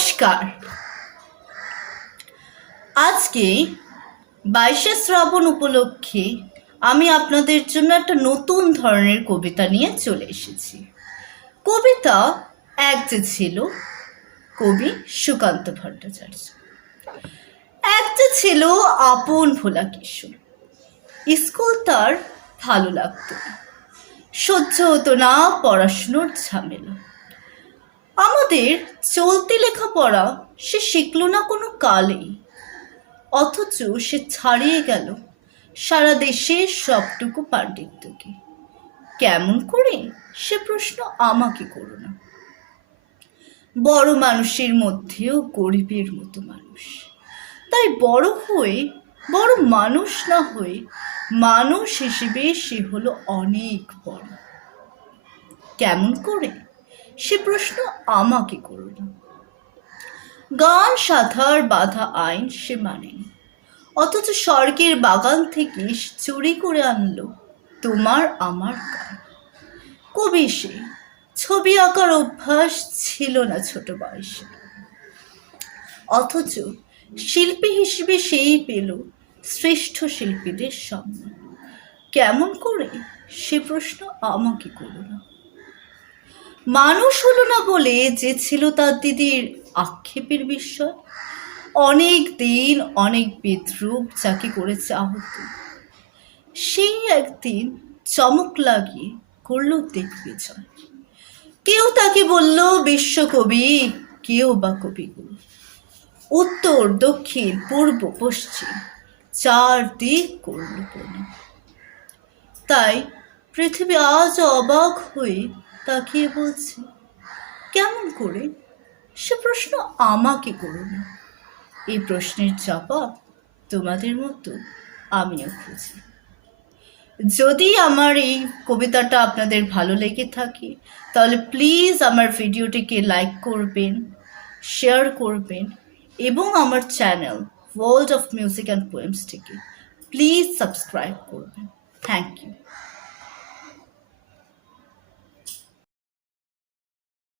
নমস্কার। আজকে 22শে শ্রাবণ উপলক্ষে আমি আপনাদের জন্য একটা নতুন ধরনের কবিতা নিয়ে চলে এসেছি। কবিতা এক যে ছিল কবি সুকান্ত ভট্টাচার্য। এক যে ছিল আপন ভোলা কিশোর। স্কুল তার ভালো লাগতো না, সহ্য হতো না পড়াশুনোর ঝামেলা। আমাদের চলতি লেখাপড়া সে শিখল না কোনো কালেই, অথচ সে ছাড়িয়ে গেল সারা দেশের সবটুকু পাণ্ডিত্যকে। কেমন করে সে প্রশ্ন আমাকে করো না। বড় মানুষের মধ্যেও গরিবের মতো মানুষ, তাই বড় হয়ে বড় মানুষ না হয়ে মানুষ হিসেবে সে হলো অনেক বড়। কেমন করে সে প্রশ্ন আমাকে করো না। গান সাধার বাধা আইন সে মানেনি, অথচ স্বর্গের বাগান থেকে চুরি করে আনলো তোমার আমার গান। কবি সে, ছবি আঁকার অভ্যাস ছিল না ছোট বয়সে, অথচ শিল্পী হিসেবে সেই পেল শ্রেষ্ঠ শিল্পীদের সম্মান। কেমন করে সে প্রশ্ন আমাকে করো না। মানুষ হলো না বলে যে ছিল তার দিদির আক্ষেপের বিষয়। অনেক দিন অনেক বিদ্রূপ যাকে করেছে আহত, সেই একদিন চমক লাগিয়ে করল দিগ্বিজয়। কেউ তাকে বলল বিশ্বকবি, কেউ বা কবিগুরু। উত্তর দক্ষিণ পূর্ব পশ্চিম চার দিক করল প্রণাম। তাই পৃথিবী আজ অবাক হয়ে তাকিয়ে বলছে, কেমন করে সে প্রশ্ন আমাকে করো না। এই প্রশ্নের জবাব তোমাদের মতো আমিও খুঁজি। যদি আমার এই কবিতাটা আপনাদের ভালো লেগে থাকে তাহলে প্লিজ আমার ভিডিওটিকে লাইক করবেন, শেয়ার করবেন এবং আমার channel world of music and পোয়েমসটিকে প্লিজ সাবস্ক্রাইব করবেন। Thank you.